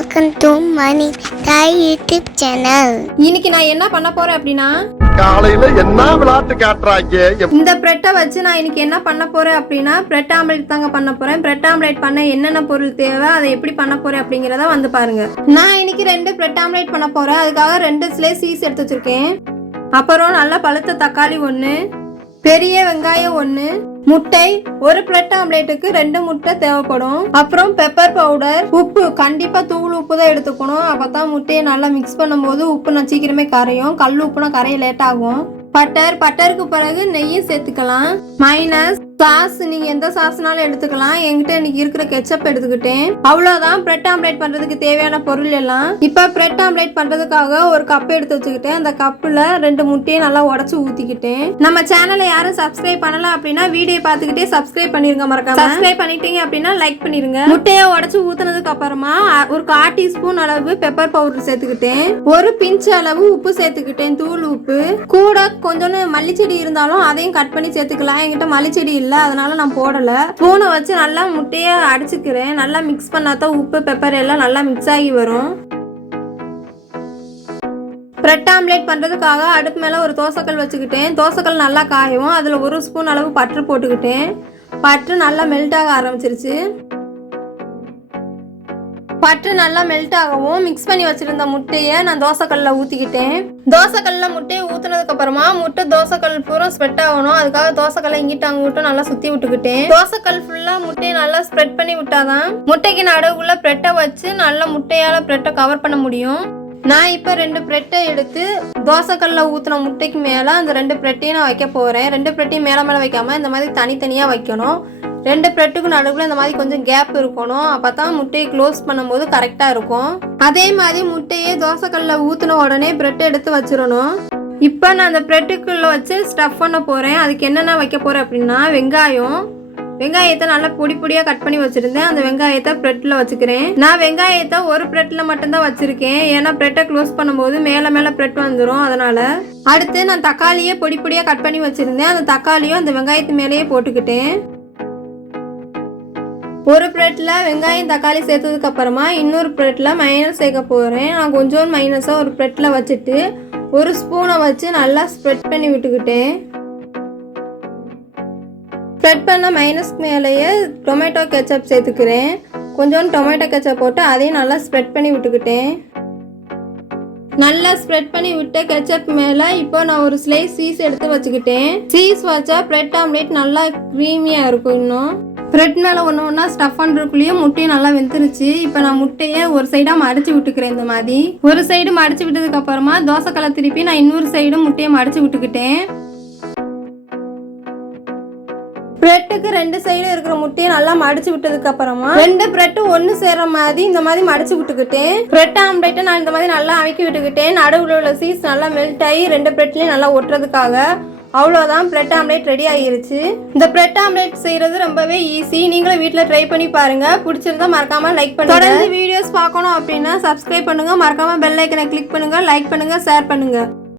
Welcome to Money Thai YouTube channel. இன்னைக்கு நான் என்ன பண்ண போறேன் அப்படினா காலையில என்ன விளையாட்டு காட்றாங்க. இந்த பிரெட்டை வச்சு நான் இன்னைக்கு என்ன பண்ண போறேன் அப்படினா பிரெட் ஆம்லெட் தாங்க பண்ண போறேன். பிரெட் ஆம்லெட் பண்ண என்னென்ன பொருள் தேவை, அதை எப்படி பண்ண போறேன் அப்படிங்கறத வந்து பாருங்க. நான் இன்னைக்கு 2 பிரெட் ஆம்லெட் பண்ண போறேன். அதுக்காக 2 ஸ்லைஸ் சீஸ் எடுத்து வச்சிருக்கேன். அப்புறம் நல்ல பழுத்த தக்காளி 1, பெரிய வெங்காயம் 1, முட்டை, ஒரு பிரெட் ஆம்லேட்டுக்கு 2 முட்டை தேவைப்படும். அப்புறம் பெப்பர் பவுடர், உப்பு, கண்டிப்பா தூள் உப்பு தான் எடுத்துக்கணும். அப்பதான் முட்டையை நல்லா மிக்ஸ் பண்ணும்போது உப்பு நான் சீக்கிரமே கரையும். கல் உப்புனா கரைய லேட் ஆகும். பட்டருக்கு பிறகு நெய்யும் சேர்த்துக்கலாம். மைனஸ் சாஸ், நீங்க எந்த சாஸ்னாலும் எடுத்துக்கலாம். என்கிட்ட இன்னைக்கு இருக்கிற கெச்சப் எடுத்துக்கிட்டேன். அவ்வளவுதான் பிரெட் ஆம்லேட் பண்றதுக்கு தேவையான பொருள் எல்லாம். இப்ப பிரெட் ஆம்லேட் பண்றதுக்காக ஒரு கப் எடுத்து வச்சுக்கிட்டேன். அந்த கப்புல 2 முட்டையை நல்லா உடைச்சு ஊத்திக்கிட்டேன். நம்ம சேனலை யாரும் சப்ஸ்கிரைப் பண்ணல அப்படின்னா வீடியோ பார்த்துக்கிட்டே சப்ஸ்கிரைப் பண்ணிருங்க. மறக்காம சப்ஸ்கிரைப் பண்ணிட்டீங்க அப்படின்னா லைக் பண்ணிருங்க. முட்டையை உடைச்சு ஊத்துனதுக்கு அப்புறமா ஒரு 1/4 டீஸ்பூன் அளவு பெப்பர் பவுடர் சேர்த்துக்கிட்டேன். ஒரு பிஞ்ச் அளவு உப்பு சேர்த்துக்கிட்டேன், தூள் உப்பு. கூட கொஞ்சோன்னு மல்லிச்செடி இருந்தாலும் அதையும் கட் பண்ணி சேர்த்துக்கலாம். என்கிட்ட மல்லிச்செடி இல்லை, அதனால நான் போடல. ஸ்பூனை வச்சு நல்லா முட்டையை அடிச்சுக்கிறேன். நல்லா மிக்ஸ் பண்ணாதான் உப்பு பெப்பர் எல்லாம் நல்லா மிக்ஸ் ஆகி வரும். பிரெட் ஆம்லேட் பண்றதுக்காக அடுப்பு மேல ஒரு தோசைக்கல் வச்சுக்கிட்டேன். தோசைக்கல் நல்லா காயும். அதுல 1 ஸ்பூன் அளவு பட்டர் போட்டுக்கிட்டேன். பட்டர் நல்லா மெல்ட் ஆக ஆரம்பிச்சிருச்சு. பட்டர் நல்லா மெல்ட் ஆகவும் மிக்ஸ் பண்ணி வச்சிருந்த முட்டையை நான் தோசைக்கல்ல ஊத்திக்கிட்டேன். தோசைக்கல்ல முட்டையை ஊத்துனதுக்கு அப்புறமா முட்டை தோசைக்கல் பூரா ஸ்ப்ரெட் ஆகணும். அதுக்காக தோசைக்கல்ல இங்கிட்டு அங்க விட்டு நல்லா சுத்தி விட்டுக்கிட்டேன். தோசைக்கல் ஃபுல்லா முட்டையை நல்லா ஸ்ப்ரெட் பண்ணி விட்டாதான் முட்டைக்கு நடுவுக்குள்ள பிரெட்டை வச்சு நல்லா முட்டையால பிரெட்டை கவர் பண்ண முடியும். நான் இப்ப 2 பிரெட்டை எடுத்து தோசைக்கல்ல ஊத்துன முட்டைக்கு மேல அந்த 2 பிரெட்டையும் நான் வைக்க போறேன். 2 பிரெட்டையும் மேல வைக்காம இந்த மாதிரி தனித்தனியா வைக்கணும். 2 பிரெட்டுக்கு நடுவில் இந்த மாதிரி கொஞ்சம் கேப் இருக்கணும். அப்பதான் முட்டையை க்ளோஸ் பண்ணும்போது கரெக்டா இருக்கும். அதே மாதிரி முட்டையை தோசைக்கல்ல ஊத்துன உடனே பிரெட் எடுத்து வச்சிடணும். இப்போ நான் அந்த பிரெட்டுக்குள்ள வச்சு ஸ்டஃப் பண்ண போறேன். அதுக்கு என்னென்ன வைக்க போறேன் அப்படின்னா வெங்காயத்தை நல்லா பொடி பொடியா கட் பண்ணி வச்சிருந்தேன். அந்த வெங்காயத்தை பிரெட்ல வச்சுக்கிறேன். நான் வெங்காயத்தை ஒரு பிரெட்ல மட்டும்தான் வச்சிருக்கேன். ஏன்னா பிரெட்டை க்ளோஸ் பண்ணும்போது மேல பிரெட் வந்துடும். அதனால அடுத்து நான் தக்காளியை பொடி பொடியா கட் பண்ணி வச்சிருந்தேன். அந்த தக்காளியும் அந்த வெங்காயத்து மேலேயே போட்டுக்கிட்டேன். ஒரு பிரெட்ல வெங்காயம் தக்காளி சேர்த்ததுக்கு அப்புறமா இன்னொரு பிரெட்ல மைனஸ் சேர்க்க போறேன். நான் கொஞ்சம் மைனஸா ஒரு பிரெட்ல வச்சுட்டு ஒரு ஸ்பூனை வச்சு நல்லா ஸ்ப்ரெட் பண்ணி விட்டுக்கிட்டேன். ஸ்ப்ரெட் பண்ண மைனஸ் மேலேயே டொமேட்டோ கெச்சப் சேர்த்துக்கிறேன். கொஞ்சம் டொமேட்டோ கெச்சப் போட்டு அதையும் நல்லா ஸ்ப்ரெட் பண்ணி விட்டுக்கிட்டேன். நல்லா ஸ்ப்ரெட் பண்ணி விட்ட கெச்சப் மேலே இப்போ நான் ஒரு ஸ்லைஸ் சீஸ் எடுத்து வச்சுக்கிட்டேன். சீஸ் வச்சா பிரெட் ஆம்லேட் நல்லா க்ரீமியா இருக்கும். இன்னும் பிரெட் மேலே ஒன்றா ஸ்டஃப் பண்ணுறதுக்குள்ளேயும் முட்டையும் நல்லா வெந்துருச்சு. இப்போ நான் முட்டையை ஒரு சைடாக மடிச்சு விட்டுக்கிறேன். இந்த மாதிரி ஒரு சைடு மடிச்சு விட்டதுக்கு அப்புறமா தோசைக்கல்லை திருப்பி நான் இன்னொரு சைடு முட்டையை மடிச்சு விட்டுக்கிட்டேன். பிரெட்டுக்கு 2 சைடு இருக்கிற முட்டையை நல்லா மடிச்சு விட்டதுக்கு அப்புறமா 2 பிரெட்டு ஒன்று சேர்ற மாதிரி இந்த மாதிரி மடிச்சு விட்டுக்கிட்டேன். பிரெட் ஆம்லேட்டை நான் இந்த மாதிரி நல்லா அமைக்கி விட்டுக்கிட்டேன். நடுவில் உள்ள சீஸ் நல்லா மெல்ட் ஆகி 2 பிரெட்லையும் நல்லா ஒட்டுறதுக்காக. அவ்வளோதான், பிரெட் ஆம்லேட் ரெடி ஆகிருச்சு. இந்த பிரெட் ஆம்லேட் செய்யறது ரொம்பவே ஈஸி. நீங்களும் வீட்டில் ட்ரை பண்ணி பாருங்க. பிடிச்சிருந்தா மறக்காம லைக் பண்ணுங்க. தொடர்ந்து வீடியோஸ் பார்க்கணும் அப்படின்னா சப்ஸ்கிரைப் பண்ணுங்க. மறக்காம பெல் ஐக்கனை கிளிக் பண்ணுங்க. லைக் பண்ணுங்க, ஷேர் பண்ணுங்க.